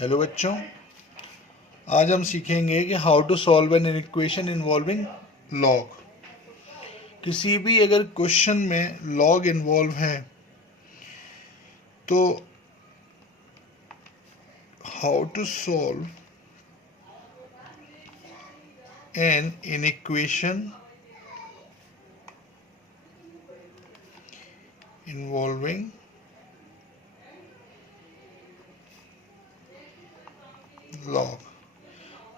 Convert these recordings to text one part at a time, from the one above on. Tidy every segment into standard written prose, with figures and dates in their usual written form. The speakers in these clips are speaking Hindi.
हेलो बच्चों, आज हम सीखेंगे कि how to solve an equation involving log. किसी भी अगर क्वेश्चन में लॉग इन्वॉल्व है तो how to solve an equation involving log.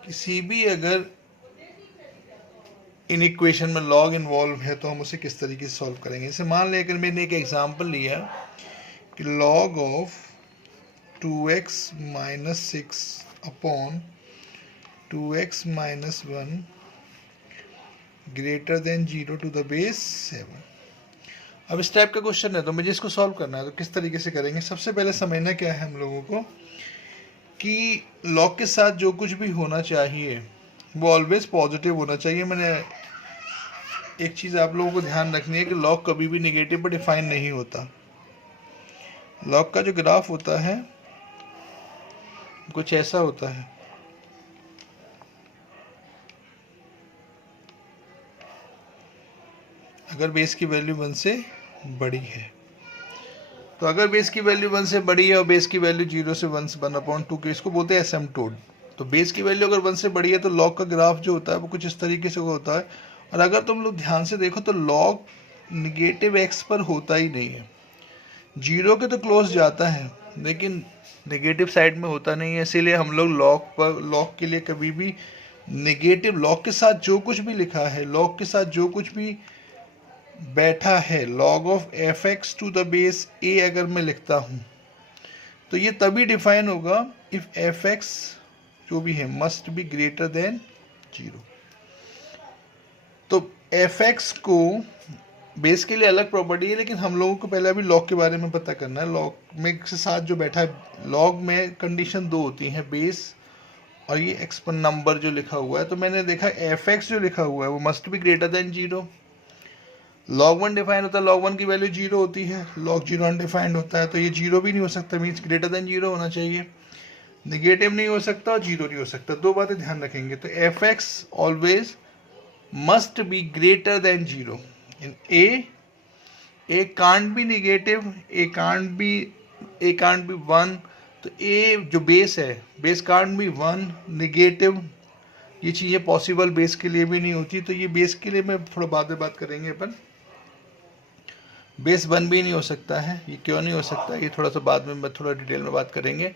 किसी भी अगर इन इक्वेशन में लॉग इन्वॉल्व है तो हम उसे किस तरीके से सॉल्व करेंगे। जैसे मान लें, अगर मैंने एक एग्जांपल लिया कि log of 2x minus 6 upon 2x minus 1 greater than 0 to the base 7। अब इस टाइप का क्वेश्चन है तो मुझे इसको सॉल्व करना है, तो किस तरीके से करेंगे। सबसे पहले समझना क्या है हम लोगों को कि लॉग के साथ जो कुछ भी होना चाहिए वो ऑलवेज पॉजिटिव होना चाहिए। मैंने एक चीज़ आप लोगों को ध्यान रखनी है कि लॉग कभी भी नेगेटिव पर डिफाइन नहीं होता। लॉग का जो ग्राफ होता है कुछ ऐसा होता है। अगर बेस की वैल्यू 1 से बड़ी है तो अगर बेस की वैल्यू 1 से बड़ी है और बेस की वैल्यू 0 से 1/2 के, इसको बोलते हैं एसिम्पटोट। तो बेस की वैल्यू अगर 1 से बड़ी है तो लॉग का ग्राफ जो होता है वो कुछ इस तरीके से होता है। और अगर तुम लोग ध्यान से देखो तो लॉग निगेटिव एक्स पर होता ही नहीं है। 0 के तो क्लोज जाता है लेकिन निगेटिव साइड में होता नहीं है। इसीलिए हम लोग लॉग के लिए कभी भी निगेटिव, लॉग के साथ जो कुछ भी लिखा है, लॉग के साथ जो कुछ भी बैठा है, log of F X to the base A अगर मैं लिखता हूं तो ये तभी डिफाइन होगा इफ एफ एक्स जो भी है मस्ट बी ग्रेटर देन 0। तो एफ एक्स को बेस के लिए अलग प्रॉपर्टी है, लेकिन हम लोगों को पहले अभी लॉग के बारे में पता करना है। लॉग में के साथ जो बैठा है, लॉग में कंडीशन दो होती है, बेस और ये एक्सपन नंबर जो लिखा हुआ है। तो मैंने देखा एफ एक्स जो लिखा हुआ है वो must be greater than 0। Log 1 define होता है, लॉग 1 की वैल्यू 0 होती है, लॉग 0 अनडिफाइंड होता है, तो ये 0 भी नहीं हो सकता, मीन्स ग्रेटर देन 0 होना चाहिए। निगेटिव नहीं हो सकता और 0 नहीं हो सकता। दो बातें ध्यान रखेंगे। तो F x always must be greater than 0 in A can't be negative, A can't be 1। तो ए जो बेस है, बेस कांट बी 1 नेगेटिव, ये चीज़ें पॉसिबल बेस के लिए भी नहीं होती। तो ये बेस के लिए मैं थोड़ा बाद में बात करेंगे अपन। बेस 1 भी नहीं हो सकता है, ये क्यों नहीं हो सकता ये थोड़ा सा बाद में थोड़ा डिटेल में बात करेंगे।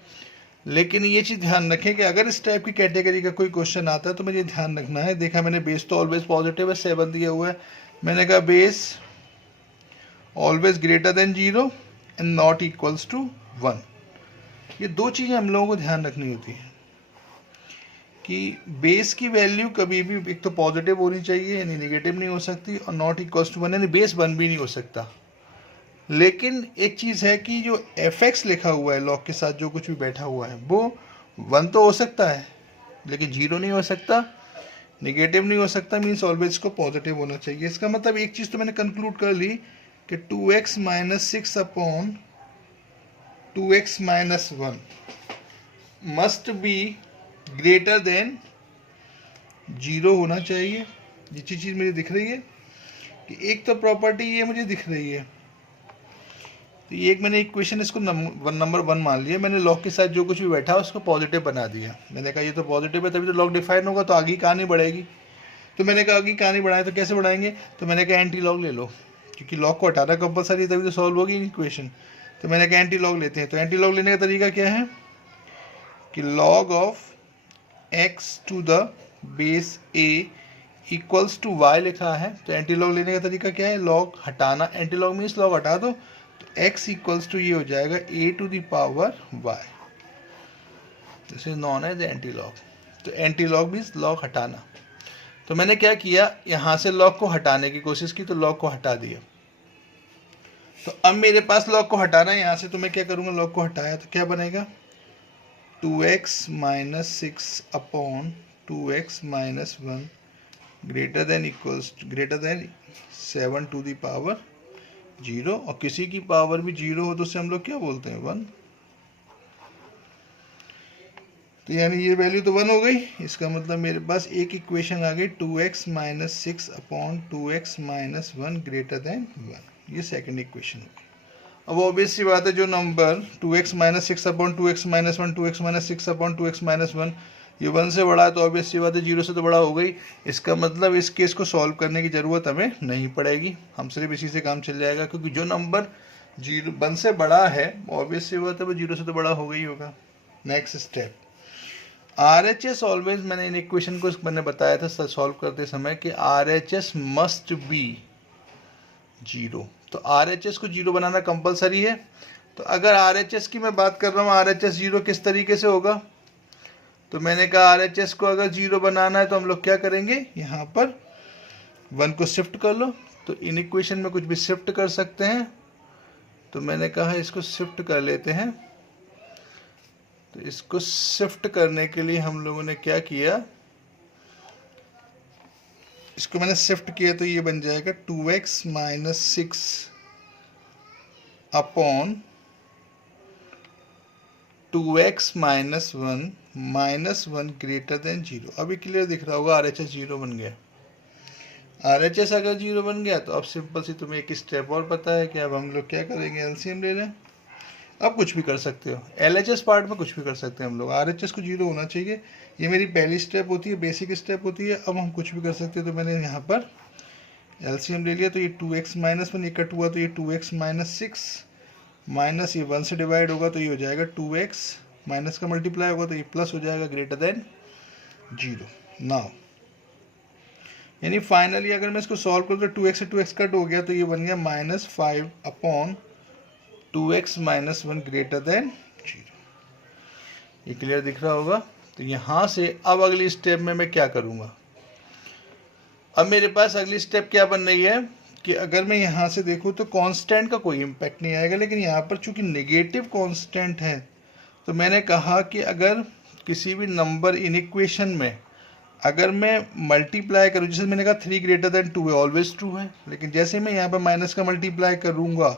लेकिन ये चीज़ ध्यान रखें कि अगर इस टाइप की कैटेगरी का कोई क्वेश्चन आता है तो मुझे ध्यान रखना है। देखा मैंने बेस तो ऑलवेज पॉजिटिव है, 7 दिया हुआ है। मैंने कहा base always greater than 0 and not equals to 1। ये दो चीज़ें हम लोगों को ध्यान रखनी होती है कि बेस की वैल्यू कभी भी एक तो पॉजिटिव होनी चाहिए यानी निगेटिव नहीं हो सकती, और नॉट इक्वल्स टू 1 यानी बेस 1 भी नहीं हो सकता। लेकिन एक चीज़ है कि जो एफ एक्स लिखा हुआ है लॉग के साथ जो कुछ भी बैठा हुआ है वो 1 तो हो सकता है लेकिन 0 नहीं हो सकता, निगेटिव नहीं हो सकता, मीन्स ऑलवेज को पॉजिटिव होना चाहिए। इसका मतलब एक चीज़ तो मैंने कंक्लूड कर ली कि 2x minus 6 upon 2x minus 1 must be greater than 0 होना चाहिए। ये चीज़ मुझे दिख रही है कि एक तो प्रॉपर्टी ये मुझे दिख रही है। तो ये एक मैंने इक्वेशन इसको नंबर 1 मान लिया। मैंने लॉग के साथ जो कुछ भी बैठा उसको पॉजिटिव बना दिया। मैंने कहा ये तो पॉजिटिव है तभी तो लॉग डिफाइन होगा, तो आगे की कहानी बढ़ेगी। तो मैंने कहा आगे कहानी बढ़ाए तो कैसे बढ़ाएंगे, तो मैंने कहा एंटी लॉग ले लो, क्योंकि लॉग को हटाना कंपलसरी तभी तो सॉल्व होगी इक्वेशन। तो मैंने कहा एंटी लॉग लेते हैं। तो एंटी लॉग लेने का तरीका क्या है कि log of x to the base a equals to y लिखा है। तो एंटी लॉग लेने का तरीका क्या है, लॉग हटाना। एंटी लॉग मीन्स लॉग हटा दो, तो x इक्वल्स टू ये हो जाएगा a to the power y। This is known as anti log. तो एंटी लॉग मीन्स लॉग हटाना। तो मैंने क्या किया, यहां से लॉग को हटाने की कोशिश की तो लॉग को हटा दिया। तो अब मेरे पास लॉग को हटाना है यहां से, तो मैं क्या करूंगा, लॉग को हटाया तो क्या बनेगा 2x minus 6 upon 2x minus 1 greater than 7 to the power 0। और किसी की पावर भी 0 हो तो उसे हम लोग क्या बोलते हैं 1। तो यानी ये वैल्यू तो 1 हो गई, इसका मतलब मेरे पास एक इक्वेशन आ गई 2x minus 6 upon 2x minus 1 greater then 1। ये सेकंड इक्वेशन होगी। अब ऑब्वियस सी बात है, जो number 2x minus 6 upon 2x minus 1, 2x minus 6 upon 2x minus 1, ये 1 से बड़ा है, तो ऑब्वियस सी बात है 0 से तो बड़ा हो गई। इसका मतलब इस केस को सॉल्व करने की ज़रूरत हमें नहीं पड़ेगी, हम सिर्फ इसी से काम चल जाएगा, क्योंकि जो नंबर 1 से बड़ा है ऑब्वियस सी बात है वो 0 से तो बड़ा हो गई होगा। नेक्स्ट स्टेप, RHS ऑलवेज, मैंने इन इक्वेशन को मैंने बताया था सॉल्व करते समय कि RHS मस्ट बी 0, तो RHS को 0 बनाना कंपलसरी है। तो अगर RHS की मैं बात कर रहा हूँ, RHS 0 किस तरीके से होगा, तो मैंने कहा RHS को अगर 0 बनाना है तो हम लोग क्या करेंगे, यहाँ पर 1 को शिफ्ट कर लो। तो इन इक्वेशन में कुछ भी शिफ्ट कर सकते हैं, तो मैंने कहा इसको शिफ्ट कर लेते हैं। तो इसको शिफ्ट करने के लिए हम लोगों ने क्या किया, इसको मैंने शिफ्ट किया तो ये बन जाएगा 2x minus 6 upon 2x minus 1 greater than 0। अभी क्लियर दिख रहा होगा, RHS 0 बन गया। RHS अगर 0 बन गया तो अब सिंपल सी तुम्हें एक स्टेप और पता है कि अब हम लोग क्या करेंगे, एलसीएम ले लें। अब कुछ भी कर सकते हो, LHS पार्ट में कुछ भी कर सकते हैं हम लोग। RHS को 0 होना चाहिए, ये मेरी पहली स्टेप होती है, बेसिक स्टेप होती है। अब हम कुछ भी कर सकते हैं, तो मैंने यहाँ पर एलसीएम ले लिया, तो ये 2x माइनस 1 ये कट हुआ, तो ये 2x माइनस 6 माइनस ये 1 से डिवाइड होगा तो ये हो जाएगा 2x, माइनस का मल्टीप्लाई होगा तो ये प्लस हो जाएगा ग्रेटर देन 0। नाउ यानी फाइनली अगर मैं इसको सॉल्व करूँ तो 2x से 2x कट हो गया, तो ये बन गया -5 upon 2x minus 1 greater than 0। ये क्लियर दिख रहा होगा। तो यहाँ से अब अगली स्टेप में मैं क्या करूँगा, अब मेरे पास अगली स्टेप क्या बन रही है कि अगर मैं यहाँ से देखूँ तो कांस्टेंट का कोई इम्पैक्ट नहीं आएगा, लेकिन यहाँ पर चूंकि नेगेटिव कांस्टेंट है, तो मैंने कहा कि अगर किसी भी नंबर इन इक्वेशन में अगर मैं मल्टीप्लाई करूँ, जैसे मैंने कहा 3 ग्रेटर देन 2 है, ऑलवेज ट्रू है, लेकिन जैसे मैं यहाँ पर माइनस का मल्टीप्लाई करूँगा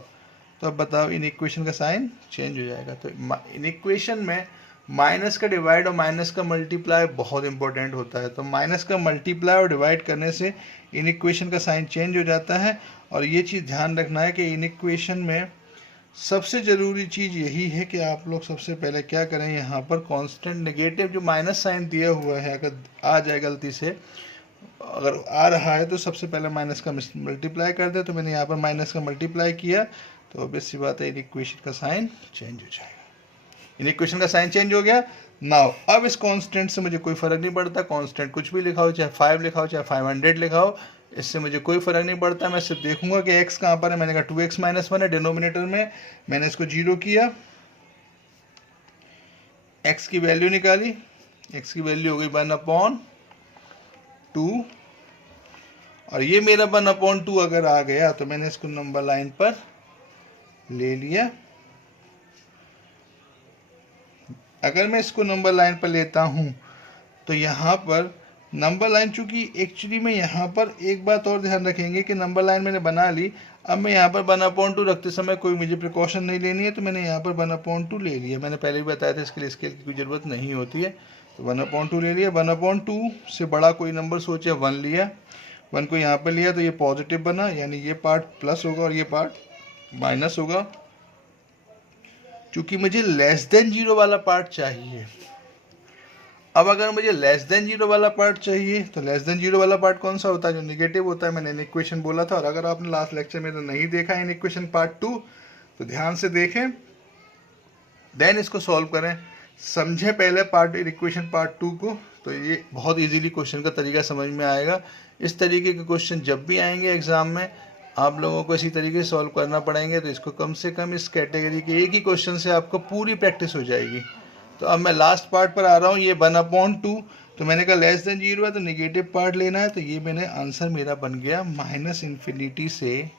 तो अब बताओ इन इक्वेशन का साइन चेंज हो जाएगा। तो इन इक्वेशन में माइनस का डिवाइड और माइनस का मल्टीप्लाई बहुत इंपॉर्टेंट होता है। तो माइनस का मल्टीप्लाई और डिवाइड करने से इन इक्वेशन का साइन चेंज हो जाता है। और ये चीज़ ध्यान रखना है कि इन इक्वेशन में सबसे ज़रूरी चीज़ यही है कि आप लोग सबसे पहले क्या करें, यहाँ पर कांस्टेंट नेगेटिव जो माइनस साइन दिया हुआ है अगर आ जाए गलती से, अगर आ रहा है तो सबसे पहले माइनस का मल्टीप्लाई कर दे। तो मैंने यहाँ पर माइनस का मल्टीप्लाई किया, तो ऑब्वियस सी बात है इन इक्वेशन का साइन चेंज हो जाएगा। इन इक्वेशन का साइन चेंज हो गया। नाउ अब इस कांस्टेंट से मुझे कोई फ़र्क नहीं पड़ता, कांस्टेंट कुछ भी लिखा हो, चाहे 5 लिखा हो चाहे 500 लिखा हो, इससे मुझे कोई फ़र्क नहीं पड़ता। मैं सिर्फ देखूंगा कि x कहाँ पर है। मैंने कहा 2x माइनस 1 है डिनोमिनेटर में, मैंने इसको 0 किया, x की वैल्यू निकाली, x की वैल्यू हो गई 1/2, और ये मेरा 1/2 अगर आ गया तो मैंने इसको नंबर लाइन पर ले लिया। अगर मैं इसको नंबर लाइन पर लेता हूँ तो यहाँ पर नंबर लाइन, चूंकि एक्चुअली में यहाँ पर एक बात और ध्यान रखेंगे कि नंबर लाइन मैंने बना ली, अब मैं यहाँ पर 1/2 रखते समय कोई मुझे प्रिकॉशन नहीं लेनी है, तो मैंने यहाँ पर 1/2 ले लिया। मैंने पहले भी बताया था इसके लिए स्केल की कोई ज़रूरत नहीं होती है, तो 1/2 ले लिया। 1/2 से बड़ा कोई नंबर सोचे 1 लिया, 1 को यहाँ पर लिया तो ये पॉजिटिव बना, यानी ये पार्ट प्लस होगा और ये पार्ट माइनस होगा। चूँकि मुझे लेस देन 0 वाला पार्ट चाहिए, अब अगर मुझे लेस देन 0 वाला पार्ट चाहिए तो लेस देन 0 वाला पार्ट कौन सा होता है, जो नेगेटिव होता है। मैंने इन इक्वेशन बोला था, और अगर आपने लास्ट लेक्चर में तो नहीं देखा इन इक्वेशन पार्ट 2 तो ध्यान से देखें, देन इसको सॉल्व करें, समझें पहले पार्ट इक्वेशन पार्ट 2 को, तो ये बहुत इजीली क्वेश्चन का तरीका समझ में आएगा। इस तरीके के क्वेश्चन जब भी आएंगे एग्जाम में आप लोगों को इसी तरीके से सॉल्व करना पड़ेंगे, तो इसको कम से कम इस कैटेगरी के एक ही क्वेश्चन से आपको पूरी प्रैक्टिस हो जाएगी। तो अब मैं लास्ट पार्ट पर आ रहा हूँ, ये 1/2, तो मैंने कहा लेस देन 0 है तो नेगेटिव पार्ट लेना है, तो ये मैंने आंसर मेरा बन गया -∞ से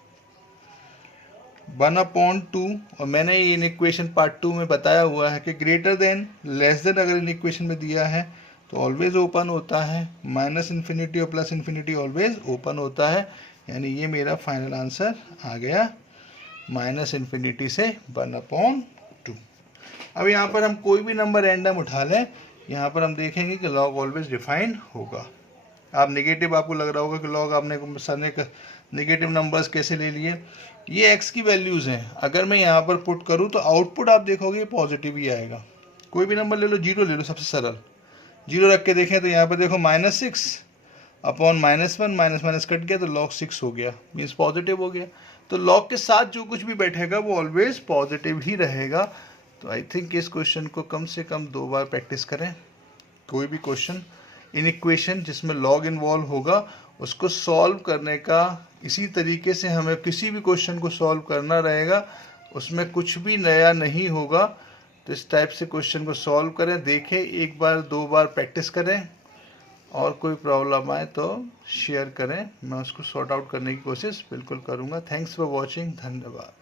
1/2। और मैंने ये इन इक्वेशन पार्ट 2 में बताया हुआ है कि ग्रेटर देन लेस देन अगर इन इक्वेशन में दिया है तो ऑलवेज ओपन होता है, -∞ और +∞ ऑलवेज ओपन होता है, यानी ये मेरा फाइनल आंसर आ गया -∞ से 1/2। अब यहाँ पर हम कोई भी नंबर रैंडम उठा लें, यहाँ पर हम देखेंगे कि लॉग ऑलवेज डिफाइंड होगा। आप नेगेटिव, आपको लग रहा होगा कि लॉग आपने सर ने नेगेटिव नंबर्स कैसे ले लिए। ये एक्स की वैल्यूज़ हैं, अगर मैं यहाँ पर पुट करूँ तो आउटपुट आप देखोगे पॉजिटिव ही आएगा। कोई भी नंबर ले लो, जीरो ले लो, सबसे सरल जीरो रख के देखें तो यहाँ पर देखो -6 अपॉन -1, माइनस माइनस कट गया तो लॉग 6 हो गया, मीन्स पॉजिटिव हो गया। तो लॉग के साथ जो कुछ भी बैठेगा वो ऑलवेज पॉजिटिव ही रहेगा। तो आई थिंक इस क्वेश्चन को कम से कम 2 बार प्रैक्टिस करें। कोई भी क्वेश्चन इन इक्वेशन जिसमें लॉग इन्वॉल्व होगा उसको सॉल्व करने का इसी तरीके से हमें किसी भी क्वेश्चन को सॉल्व करना रहेगा, उसमें कुछ भी नया नहीं होगा। तो इस टाइप से क्वेश्चन को सॉल्व करें, देखें, 1 बार 2 बार प्रैक्टिस करें, और कोई प्रॉब्लम आए तो शेयर करें, मैं उसको सॉर्ट आउट करने की कोशिश बिल्कुल करूँगा। थैंक्स फॉर वॉचिंग, धन्यवाद।